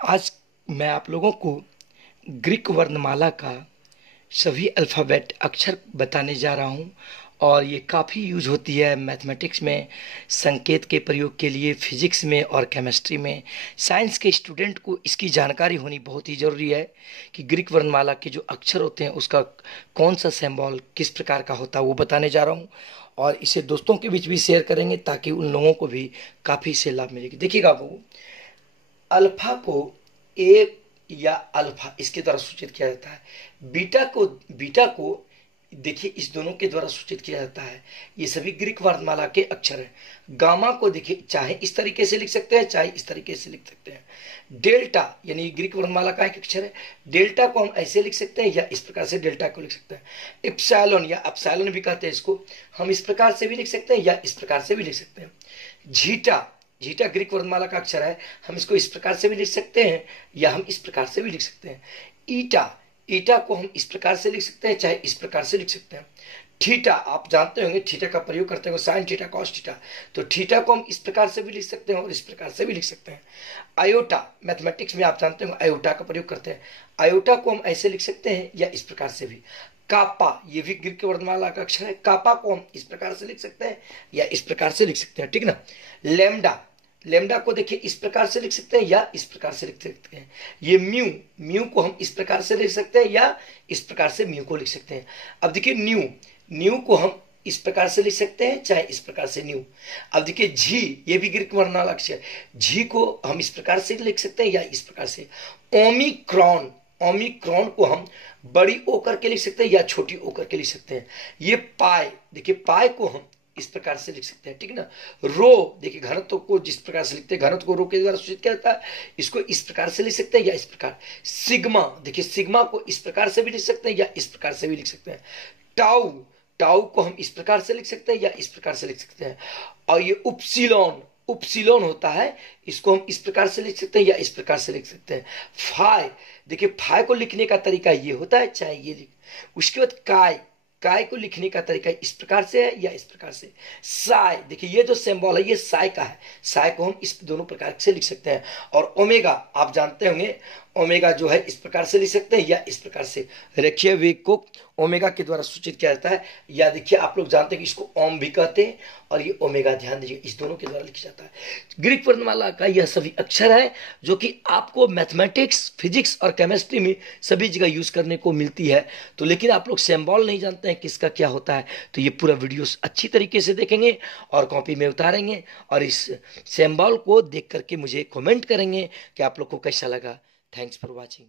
आज मैं आप लोगों को ग्रीक वर्णमाला का सभी अल्फ़ाबेट अक्षर बताने जा रहा हूँ और ये काफ़ी यूज होती है मैथमेटिक्स में, संकेत के प्रयोग के लिए, फिजिक्स में और केमिस्ट्री में। साइंस के स्टूडेंट को इसकी जानकारी होनी बहुत ही ज़रूरी है कि ग्रीक वर्णमाला के जो अक्षर होते हैं उसका कौन सा सिंबल किस प्रकार का होता है वो बताने जा रहा हूँ। और इसे दोस्तों के बीच भी शेयर करेंगे ताकि उन लोगों को भी काफ़ी इससे लाभ मिलेगी। देखिएगा वो अल्फा को ए या अल्फा इसके द्वारा सूचित किया जाता है। बीटा को देखिए इस दोनों के द्वारा सूचित किया जाता है। ये सभी ग्रीक वर्णमाला के अक्षर हैं। गामा को देखिए चाहे इस तरीके से लिख सकते हैं चाहे इस तरीके से लिख सकते हैं। डेल्टा यानी ग्रीक वर्णमाला का एक अक्षर है। डेल्टा को हम ऐसे लिख सकते हैं या इस प्रकार से डेल्टा को लिख सकते हैं। इप्सिलॉन या अपसाइलॉन भी कहते हैं इसको, हम इस प्रकार से भी लिख सकते हैं या इस प्रकार से भी लिख सकते हैं। झीटा झीटा ग्रीक वर्णमाला का अक्षर है, हम इसको इस प्रकार से भी लिख सकते हैं या हम इस प्रकार से भी लिख सकते हैं। ईटा ईटा को हम इस प्रकार से लिख सकते हैं चाहे इस प्रकार से लिख सकते हैं। थीटा आप जानते होंगे, थीटा का प्रयोग करते हैं साइन थीटा कॉस थीटा, तो थीटा को हम इस प्रकार से भी लिख सकते हैं और इस प्रकार से भी लिख सकते हैं। आयोटा मैथमेटिक्स में आप जानते होंगे आयोटा का प्रयोग करते हैं, आयोटा को हम ऐसे लिख सकते हैं या इस प्रकार से भी। कापा ये भी ग्रीक वर्णमाला का अक्षर है, कापा को हम इस प्रकार से लिख सकते हैं या इस प्रकार से लिख सकते हैं, ठीक ना। लेमडा लेमडा को देखिए इस प्रकार से लिख सकते हैं या इस प्रकार से लिख सकते हैं। ये म्यू म्यू को हम इस प्रकार से लिख सकते हैं या इस प्रकार से म्यू को लिख सकते हैं। अब देखिए न्यू न्यू को हम इस प्रकार से लिख सकते हैं चाहे इस प्रकार से न्यू। अब देखिए झी ये भी ग्रीक वर्णमाला अक्षर, झी को हम इस प्रकार से लिख सकते हैं या इस प्रकार से। ओमिक्रॉन ओमिक्रॉन को हम बड़ी ओ करके लिख सकते हैं या छोटी ओ करके लिख सकते हैं। ये पाई देखिए पाई को हम इस प्रकार से लिख सकते हैं, ठीक ना। रो देखिए घनत्व को जिस प्रकार से लिखते हैं, घनत्व को रो के द्वारा सूचित किया जाता है, इसको इस प्रकार से लिख सकते हैं या इस प्रकार। सिग्मा देखिए सिग्मा को इस प्रकार से भी लिख सकते हैं या इस प्रकार से भी लिख सकते हैं। टाउ टाउ को हम इस प्रकार से लिख सकते हैं या इस प्रकार से लिख सकते हैं। और ये उपसिलोन उपसिलोन होता है, इसको हम इस प्रकार से लिख सकते हैं या इस प्रकार से लिख सकते हैं। फाई देखिए फाई को लिखने का तरीका ये होता है चाहे ये लिख। उसके बाद काय काय को लिखने का तरीका इस प्रकार से है या इस प्रकार से। साई देखिए ये जो सिंबल है ये साई का है, साई को हम इस दोनों प्रकार से लिख सकते हैं। और ओमेगा आप जानते होंगे, ओमेगा जो है इस प्रकार से लिख सकते हैं या इस प्रकार से। रेखीय वेग को ओमेगा के द्वारा सूचित किया जाता है, या देखिए आप लोग जानते हैं कि इसको ओम भी कहते हैं और ये ओमेगा ध्यान दीजिए इस दोनों के द्वारा लिखा जाता है। ग्रीक वर्णमाला का यह सभी अक्षर है जो कि आपको मैथमेटिक्स फिजिक्स और केमिस्ट्री में सभी जगह यूज करने को मिलती है। तो लेकिन आप लोग सिंबल नहीं जानते हैं किसका क्या होता है, तो ये पूरा वीडियो अच्छी तरीके से देखेंगे और कॉपी में उतारेंगे और इस सिंबल को देख करके मुझे कमेंट करेंगे कि आप लोग को कैसा लगा। Thanks for watching.